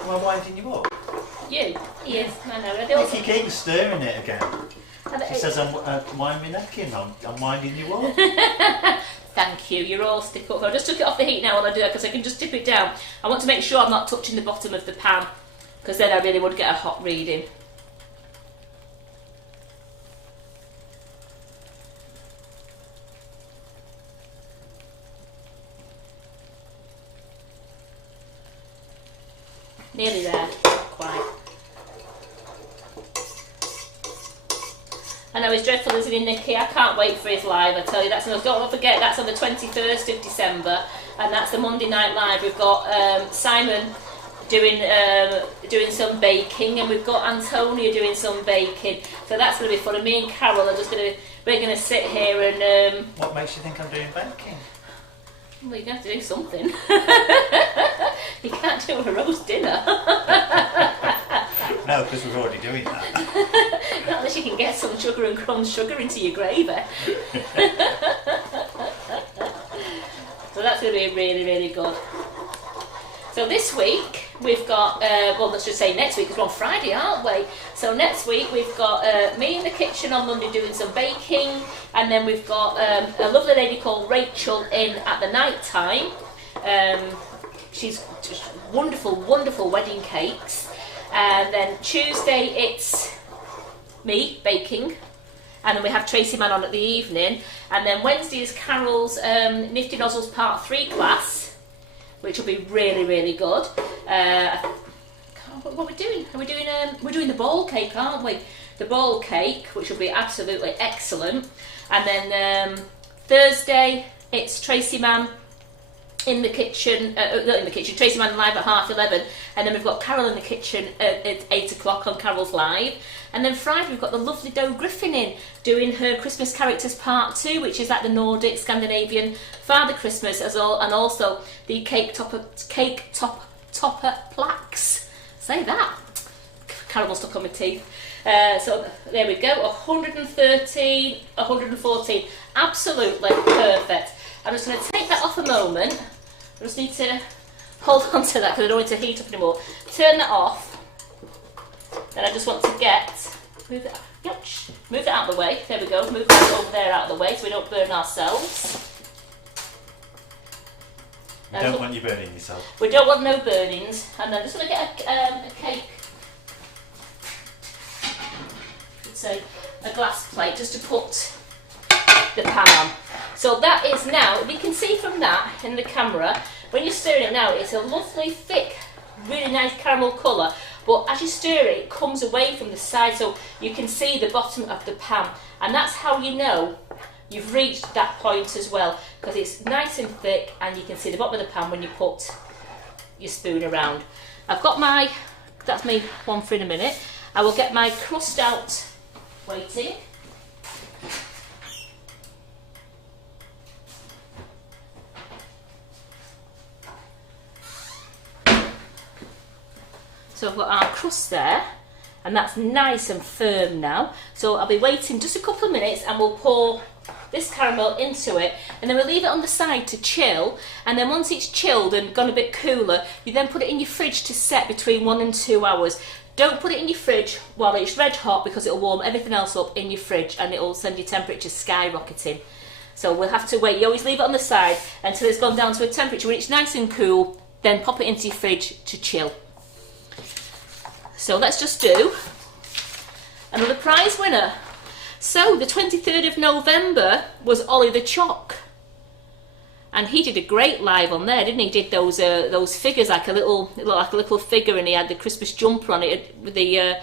Am I winding you up? You? Yes, I know. If you keep stirring it again. She says I'm winding my neck in. I'm winding you up. Thank you. You're all stick up. I just took it off the heat now while I do that because I can just dip it down. I want to make sure I'm not touching the bottom of the pan because then I really would get a hot reading. Nearly there, not quite. I know it's dreadful, isn't it, Nikki? I can't wait for his live, I tell you. Don't forget, that's on the 21st of December, and that's the Monday Night Live. We've got Simon doing some baking, and we've got Antonia doing some baking. So that's going to be fun. And me and Carol are we're going to sit here and... What makes you think I'm doing baking? Well, you're going to have to do something. You can't do a roast dinner. No, because we're already doing that. Not unless you can get some Sugar and Crumbs sugar into your gravy. So that's going to be really, really good. So this week, we've got, well, let's just say next week, because we're on Friday, aren't we? So next week we've got me in the kitchen on Monday doing some baking, and then we've got a lovely lady called Rachel in at the night time. She's just wonderful, wonderful wedding cakes. And then Tuesday it's me baking. And then we have Tracy Mann on at the evening. And then Wednesday is Carol's Nifty Nozzles Part 3 class, which will be really, really good. What are we doing? We're doing the ball cake, aren't we? The ball cake, which will be absolutely excellent. And then Thursday, it's Tracy Mann in the kitchen, not in the kitchen, Tracy Mann live at 11:30. And then we've got Carol in the kitchen at 8 o'clock on Carol's Live. And then Friday we've got the lovely Doe Griffin in doing her Christmas characters part 2, which is like the Nordic Scandinavian Father Christmas and also the cake topper plaques. Say that. Caramel stuck on my teeth. So there we go. 113, 114. Absolutely perfect. I'm just going to take that off a moment. I just need to hold on to that because I don't want it to heat up anymore. Turn that off. Then I just want to move it out of the way. There we go. Move that over there out of the way so we don't burn ourselves. We don't want you burning yourself. We don't want no burnings. And then just going to get a cake. So a glass plate just to put the pan on. So that is now, you can see from that in the camera, when you're stirring it now, it's a lovely thick, really nice caramel colour. But as you stir it, it comes away from the side so you can see the bottom of the pan. And that's how you know you've reached that point as well, because it's nice and thick and you can see the bottom of the pan when you put your spoon around. I've got that's me one for in a minute. I will get my crust out waiting. So I've got our crust there, and that's nice and firm now. So I'll be waiting just a couple of minutes and we'll pour this caramel into it, and then we'll leave it on the side to chill. And then once it's chilled and gone a bit cooler, you then put it in your fridge to set between 1 and 2 hours. Don't put it in your fridge while it's red hot because it'll warm everything else up in your fridge and it'll send your temperature skyrocketing. So we'll have to wait. You always leave it on the side until it's gone down to a temperature when it's nice and cool, then pop it into your fridge to chill. So let's just do another prize winner. So the 23rd of November was Ollie the Choc. And he did a great live on there, didn't he? He did those figures, like a little figure, and he had the Christmas jumper on it with the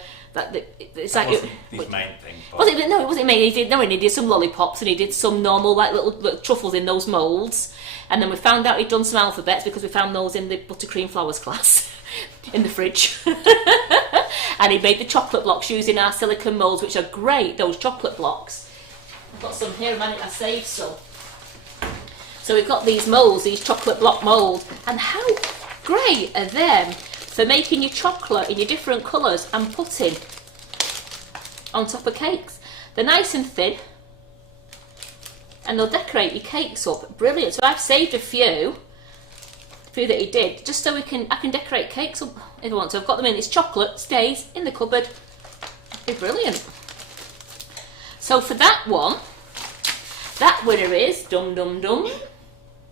it's like wasn't his main thing. Was it? No, it wasn't main. He did some lollipops and he did some normal like little truffles in those moulds. And then we found out he'd done some alphabets because we found those in the buttercream flowers class in the fridge. And he made the chocolate blocks using our silicone moulds, which are great. Those chocolate blocks. I've got some here. I saved some. So we've got these moulds, these chocolate block moulds, and how great are them for making your chocolate in your different colours and putting on top of cakes. They're nice and thin, and they'll decorate your cakes up. Brilliant. So I've saved a few that he did, just so I can decorate cakes up if I want to. I've got them in. It's chocolate, stays in the cupboard. They're brilliant. So for that one, that winner is Dum Dum Dum,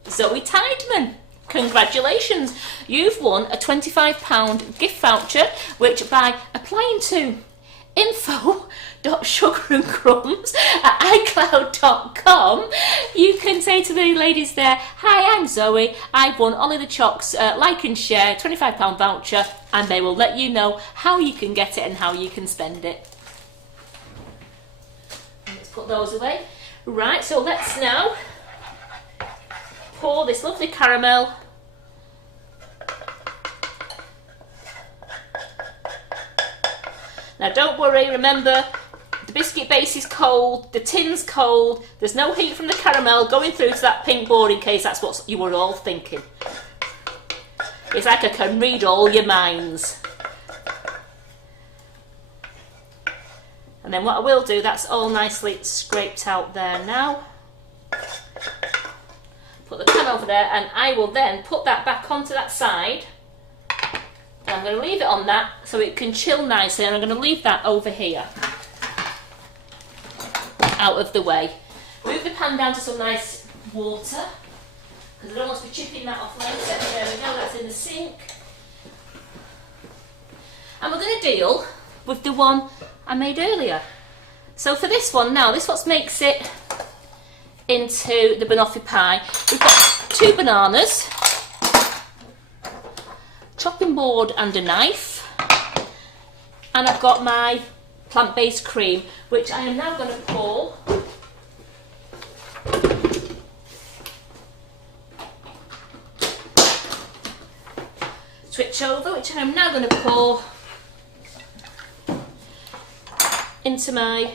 Zoe Tideman. Congratulations, you've won a £25 gift voucher, which by applying to info.sugarandcrumbs@icloud.com, you can say to the ladies there, hi, I'm Zoe, I've won Ollie the Choc's like and share £25 voucher, and they will let you know how you can get it and how you can spend it. Let's put those away. Right, so let's now pour this lovely caramel Now don't worry, remember, the biscuit base is cold, the tin's cold, there's no heat from the caramel going through to that pink board in case that's what you were all thinking. It's like I can read all your minds. And then what I will do, that's all nicely scraped out there now. Put the pan over there, and I will then put that back onto that side, And I'm going to leave it on that so it can chill nicely, and I'm going to leave that over here, out of the way. Move the pan down to some nice water, because I don't want to be chipping that off later. There we go, that's in the sink. And we're going to deal with the one I made earlier. So for this one now, this what makes it into the banoffee pie. We've got 2 bananas, chopping board and a knife, and I've got my plant-based cream, which I am now going to pour switch over, which I am now going to pour into my,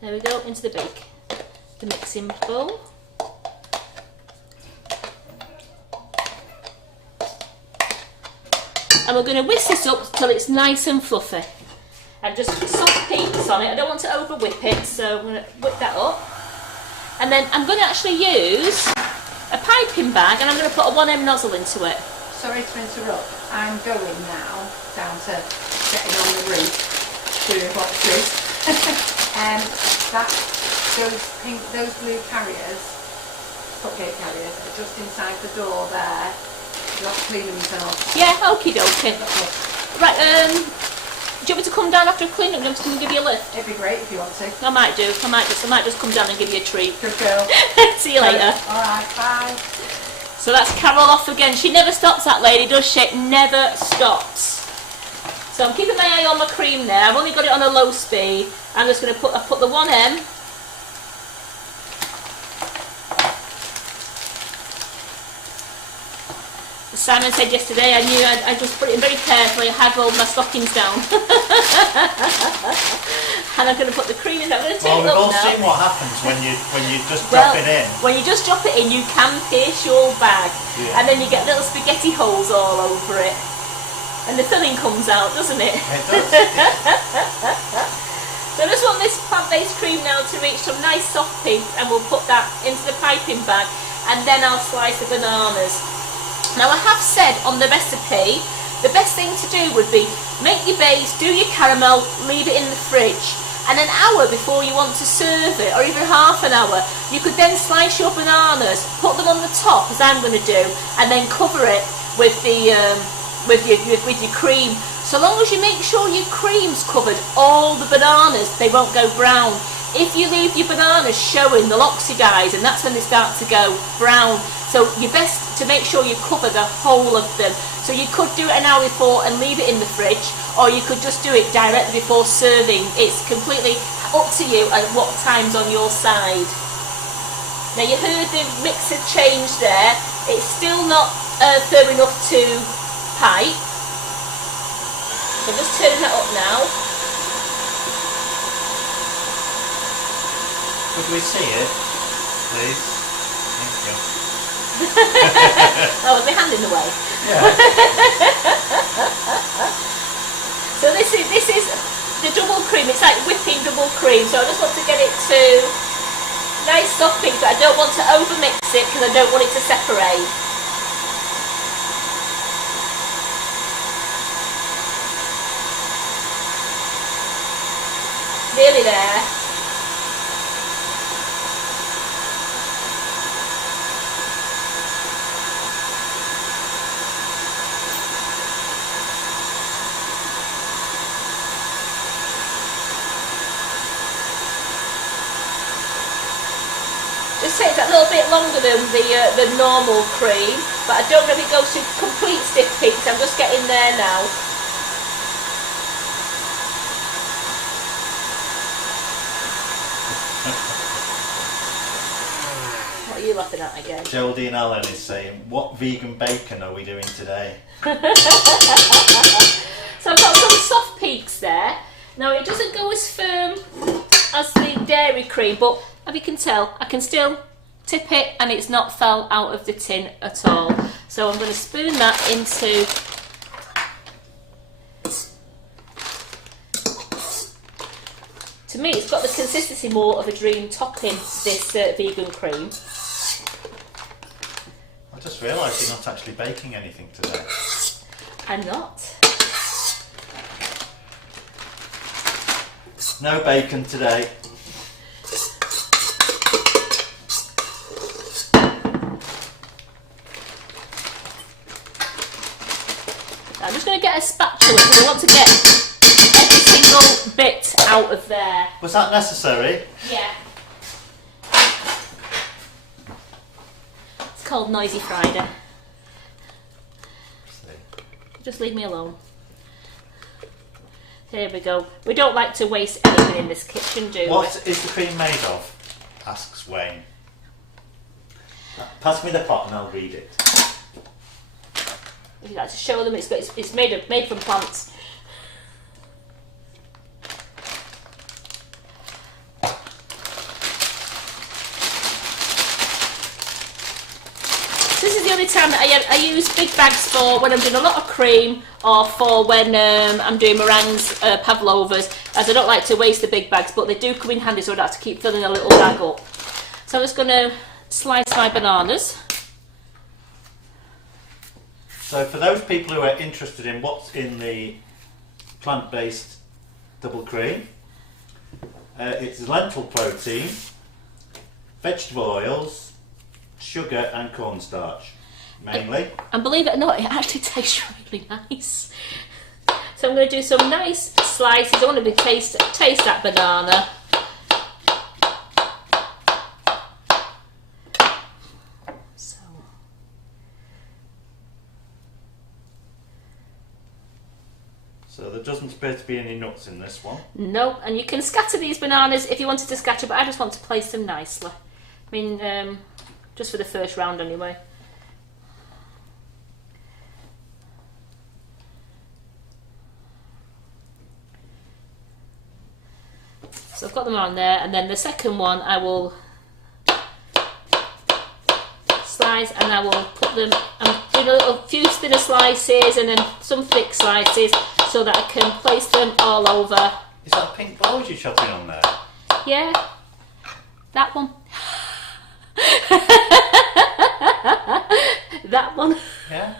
there we go, into the mixing bowl. And we're going to whisk this up till it's nice and fluffy. And just soft peaks on it. I don't want to over whip it, so I'm going to whip that up. And then I'm going to actually use a piping bag, and I'm going to put a 1M nozzle into it. Sorry to interrupt. I'm going now down to getting on the roof, doing boxes. Those blue carriers, cupcake carriers, are just inside the door there. They're not cleaning themselves. Yeah, okie dokie. Right, do you want me to come down after I've cleaned up? Do you want me to come and give you a lift? It'd be great if you want to. I might do. I might just come down and give you a treat. Good girl. See you later. Alright, bye. So that's Carol off again. She never stops, that lady, does she? Never stops. So I'm keeping my eye on my cream there. I've only got it on a low speed. I'm just going to put the 1M. As Simon said yesterday, I knew I just put it in very carefully. I had rolled my stockings down. And I'm going to put the cream in there. I'm going to take Well, we've all now. seen what happens when you just drop it in. When you just drop it in, you can pierce your bag. Yeah. And then you get little spaghetti holes all over it. And the filling comes out, doesn't it? It does. So I just want this plant-based cream now to reach some nice soft peaks, and we'll put that into the piping bag, and then I'll slice the bananas. Now I have said on the recipe, the best thing to do would be make your base, do your caramel, leave it in the fridge, and an hour before you want to serve it, or even half an hour, you could then slice your bananas, put them on the top as I'm going to do, and then cover it with the with your cream. So long as you make sure your cream's covered all the bananas, they won't go brown. If you leave your bananas showing, they'll oxidise, and that's when they start to go brown. So you're best to make sure you cover the whole of them. So you could do it an hour before and leave it in the fridge, or you could just do it directly before serving. It's completely up to you at what time's on your side. Now you heard the mixer change there. It's still not firm enough to pipe. So I'm just turning that up now. Could we see it, please? Thank you. Oh, with my hand in the way. Yeah. So this is the double cream. It's like whipping double cream. So I just want to get it to nice soft pink, but I don't want to over mix it because I don't want it to separate. Nearly there. Just takes that little bit longer than the normal cream, but I don't know if it goes to complete stiff peaks. I'm just getting there now. What are you laughing at again? Geraldine Allen is saying, what vegan bacon are we doing today? So I've got some soft peaks there. Now it doesn't go as firm as the dairy cream, but as you can tell, I can still tip it and it's not fell out of the tin at all. So I'm going to spoon that into to me it's got the consistency more of a dream topping, this vegan cream. I just realised you're not actually baking anything today. I'm not. No bacon today. I'm just going to get a spatula because I want to get every single bit out of there. Was that necessary? Yeah. It's called Noisy Friday. Just leave me alone. Here we go. We don't like to waste anything in this kitchen, do we? What is the cream made of? Asks Wayne. Pass me the pot and I'll read it. Would you like to show them? It's made from plants. This is the only time that I use big bags for when I'm doing a lot of cream or for when I'm doing meringues, pavlovas, as I don't like to waste the big bags, but they do come in handy so I don't have to keep filling a little bag up. So I'm just going to slice my bananas. So for those people who are interested in what's in the plant-based double cream, it's lentil protein, vegetable oils, sugar and cornstarch, mainly. And believe it or not, it actually tastes really nice. So I'm going to do some nice slices. I want to taste that banana. So there doesn't appear to be any nuts in this one. No, and you can scatter these bananas if you wanted to scatter, but I just want to place them nicely. I mean, just for the first round anyway. So I've got them on there, and then the second one I will slice, and I will put them, I'm doing a few thinner slices and then some thick slices so that I can place them all over. Is that pink board you're chopping on there? Yeah, that one. That one. Yeah?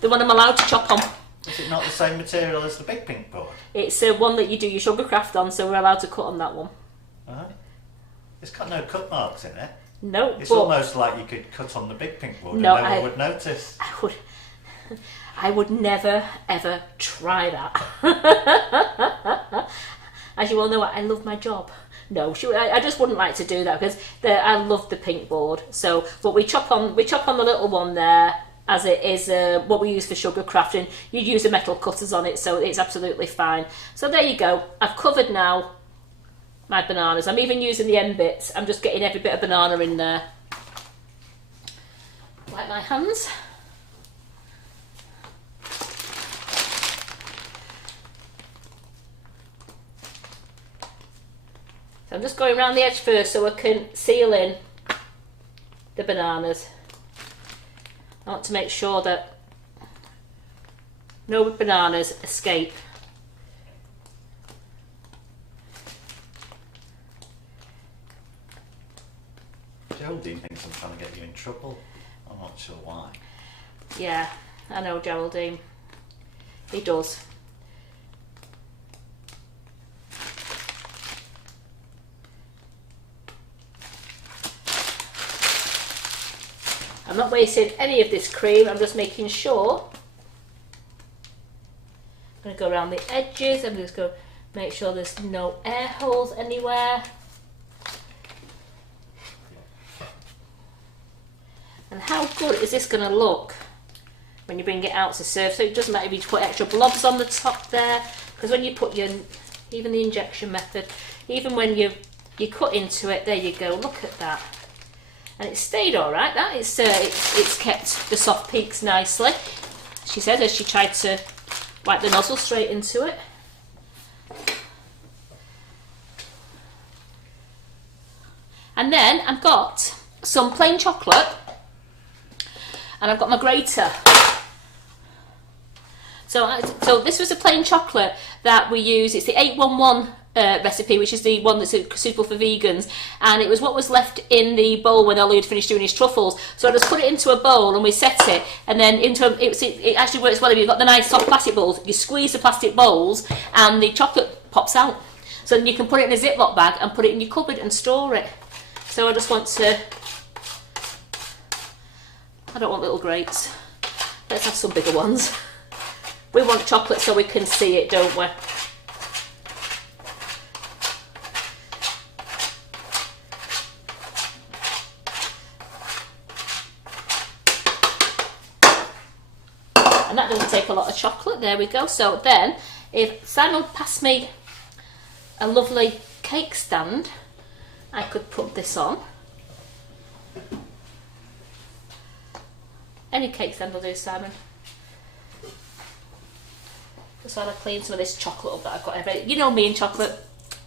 The one I'm allowed to chop on. Is it not the same material as the big pink board? It's one that you do your sugar craft on, so we're allowed to cut on that one. Right. It's got no cut marks in it. No, It's but almost like you could cut on the big pink board No, and no one would notice. I would never ever try that. As you all know, I love my job. No, I just wouldn't like to do that because I love the pink board. So, but we chop on the little one there, as it is what we use for sugar crafting. You'd use the metal cutters on it, so it's absolutely fine. So there you go. I've covered now my bananas. I'm even using the end bits. I'm just getting every bit of banana in there. Like my hands. So I'm just going around the edge first so I can seal in the bananas. I want to make sure that no bananas escape. Geraldine thinks I'm trying to get you in trouble. I'm not sure why. Yeah, I know Geraldine. He does. I'm not wasting any of this cream, I'm just making sure. I'm going to go around the edges, I'm just going to make sure there's no air holes anywhere. And how good is this going to look when you bring it out to serve? So it doesn't matter if you put extra blobs on the top there, because when you put even the injection method, even when you cut into it, there you go, look at that. And it stayed all right. That it's kept the soft peaks nicely. She said as she tried to wipe the nozzle straight into it. And then I've got some plain chocolate, and I've got my grater. So this was a plain chocolate that we use. It's the 811 recipe, which is the one that's suitable for vegans, and it was what was left in the bowl when Ollie had finished doing his truffles. So I just put it into a bowl and we set it, and then it actually works well if you've got the nice soft plastic bowls. You squeeze the plastic bowls and the chocolate pops out. So then you can put it in a Ziploc bag and put it in your cupboard and store it. So I just want to... I don't want little grapes. Let's have some bigger ones. We want chocolate so we can see it, don't we? And that doesn't take a lot of chocolate. There we go. So then, if Simon passed me a lovely cake stand, I could put this on. Any cake stand will do, Simon. Just while I clean some of this chocolate up that I've got everywhere. You know me and chocolate,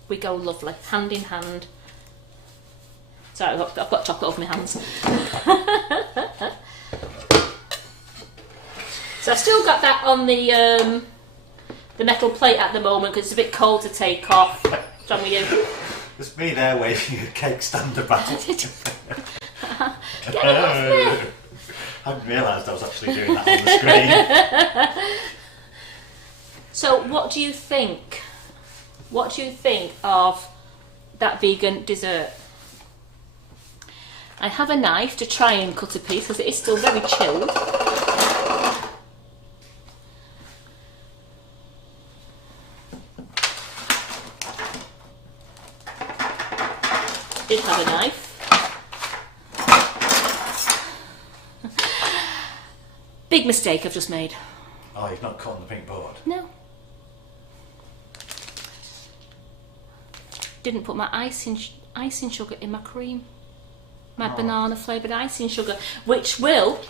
we go lovely, hand in hand. Sorry, I've got chocolate over my hands. So I've still got that on the metal plate at the moment because it's a bit cold to take off. What's wrong with you? It's me there waving a cake stand about. Get it off me! I hadn't realised I was actually doing that on the screen. So what do you think? What do you think of that vegan dessert? I have a knife to try and cut a piece because it is still very chilled. Did have a knife. Big mistake I've just made. Oh, you've not cut on the pink board? No. Didn't put my icing sugar in my cream. My banana flavoured icing sugar, which will,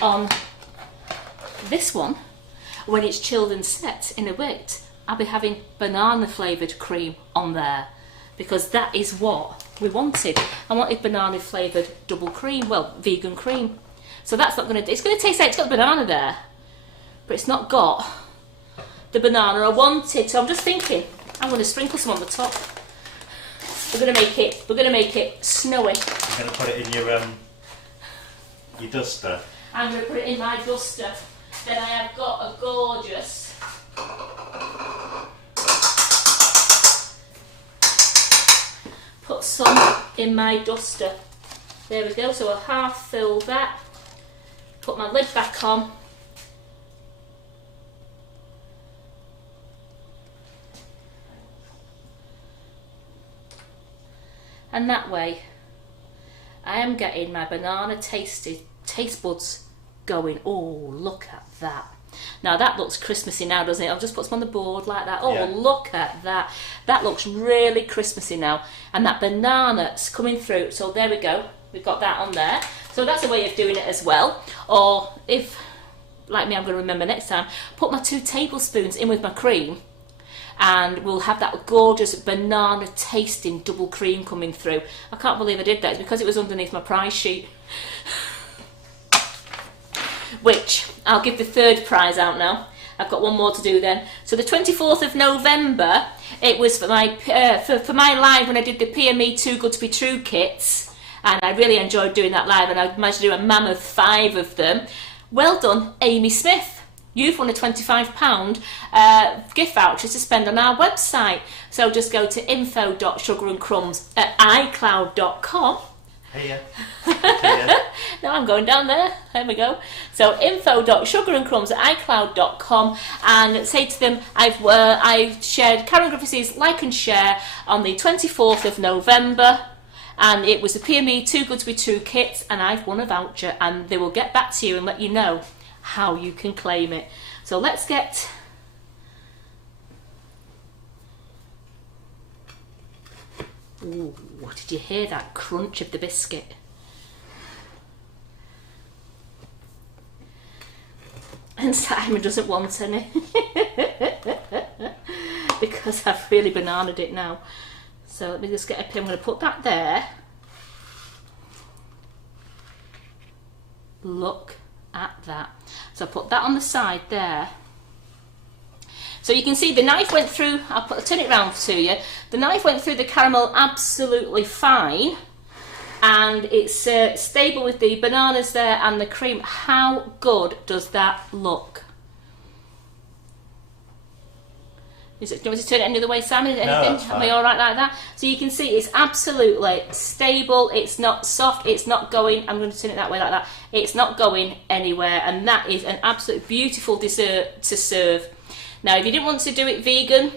on this one, when it's chilled and set in a bit, I'll be having banana flavoured cream on there. Because that is what we wanted. I wanted banana flavoured double cream, well, vegan cream. So that's not going to... It's going to taste like it's got the banana there, but it's not got the banana I wanted. So I'm just thinking, I'm going to sprinkle some on the top. We're going to make it snowy. You're going to put it in your duster. I'm going to put it in my duster. Then I have got a gorgeous put some in my duster. There we go. So I'll half fill that. Put my lid back on. And that way I am getting my banana taste buds going. Oh, look at that. Now that looks Christmassy now, doesn't it? I'll just put some on the board like that. Oh, yeah. Look at that. That looks really Christmassy now. And that banana's coming through. So there we go. We've got that on there. So that's a way of doing it as well. Or if, like me, I'm going to remember next time, put my 2 tablespoons in with my cream. And we'll have that gorgeous banana tasting double cream coming through. I can't believe I did that. It's because it was underneath my prize sheet. Which, I'll give the 3rd prize out now. I've got one more to do then. So the 24th of November, it was for my live when I did the PME Too Good To Be True kits. And I really enjoyed doing that live, and I managed to do a mammoth 5 of them. Well done, Amy Smith. You've won a £25 gift voucher to spend on our website. So just go to info.sugarandcrumbs@icloud.com. Hey, No, I'm going down there. There we go. So info.sugarandcrumbs@icloud.com and say to them, I shared Karen Griffiths' like and share on the 24th of November. And it was the PME Too Good To Be True kit, and I've won a voucher, and they will get back to you and let you know how you can claim it. So let's get... Ooh, did you hear that crunch of the biscuit? And Simon doesn't want any. Because I've really bananaed it now. So let me just get a pin. I'm going to put that there. Look at that. So I put that on the side there. So you can see the knife went through, I'll turn it round to you, the knife went through the caramel absolutely fine, and it's stable with the bananas there and the cream. How good does that look? Do you want me to turn it any other way, Simon? Anything? No, that's fine. Am I all right like that? So you can see it's absolutely stable. It's not soft. It's not going. I'm going to turn it that way like that. It's not going anywhere, and that is an absolute beautiful dessert to serve. Now, if you didn't want to do it vegan,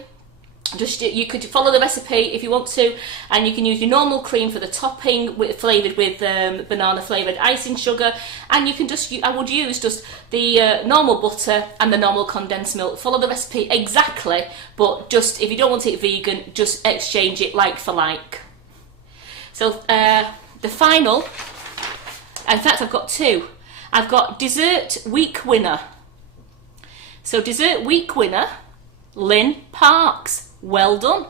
you could follow the recipe if you want to, and you can use your normal cream for the topping, flavoured with banana flavoured icing sugar, and you can I would use just the normal butter and the normal condensed milk. Follow the recipe exactly, but just if you don't want it vegan, just exchange it like for like. So the final, in fact I've got two. I've got dessert week winner. So dessert week winner, Lynn Parks. Well done.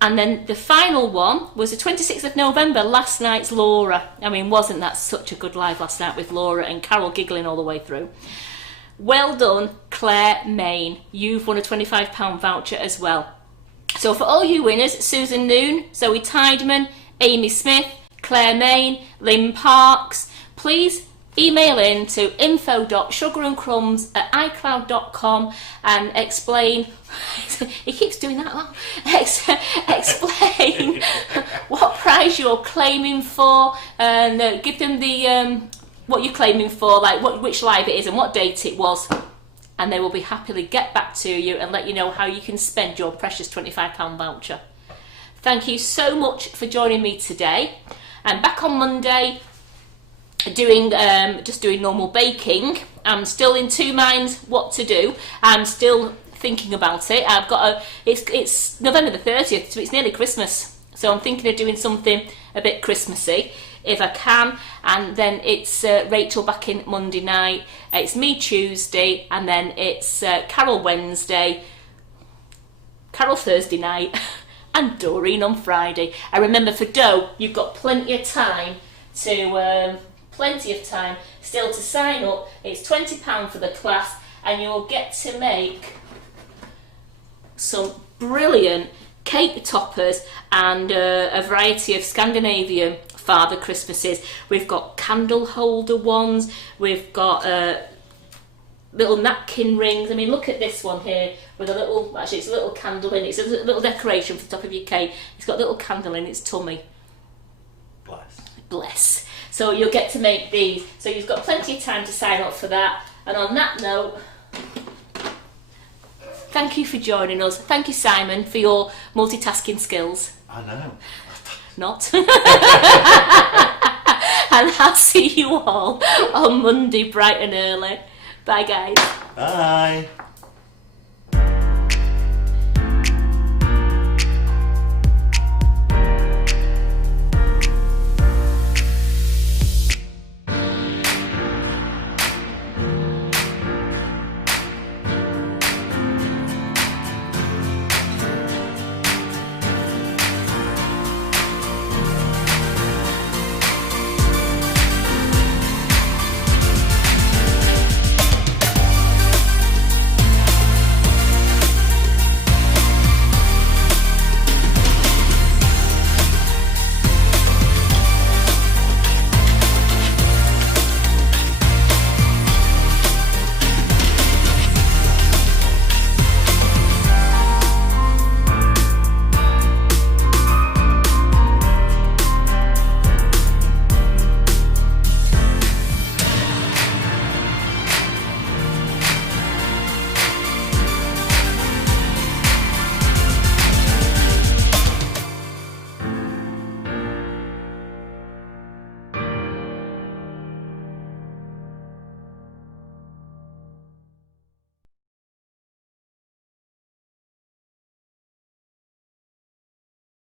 And then the final one was the 26th of November, last night's Laura. I mean, wasn't that such a good live last night with Laura and Carol giggling all the way through? Well done, Claire Main. You've won a £25 voucher as well. So for all you winners, Susan Noon, Zoe Tideman, Amy Smith, Claire Main, Lynn Parks, please email in to info.sugarandcrumbs@icloud.com and explain. He keeps doing that. Explain what prize you're claiming for, and give them the what you're claiming for, like which live it is and what date it was, and they will be happily get back to you and let you know how you can spend your precious £25 voucher. Thank you so much for joining me today. I'm back on Monday doing just doing normal baking. I'm still in two minds what to do. I'm still thinking about it. I've got it's November the 30th, so it's nearly Christmas. So I'm thinking of doing something a bit Christmassy if I can, and then it's Rachel back in Monday night, it's me Tuesday, and then it's Carol Wednesday, Carol Thursday night, and Doreen on Friday. And remember, for dough, you've got plenty of time still to sign up. It's £20 for the class, and you'll get to make some brilliant cake toppers and a variety of Scandinavian Father Christmases. We've got candle holder ones, we've got little napkin rings. I mean, look at this one here with a little, actually it's a little candle in it. It's a little decoration for the top of your cake. It's got a little candle in its tummy. Bless. So you'll get to make these. So you've got plenty of time to sign up for that. And on that note, thank you for joining us. Thank you, Simon, for your multitasking skills. I know. Not. And I'll see you all on Monday bright and early. Bye, guys. Bye.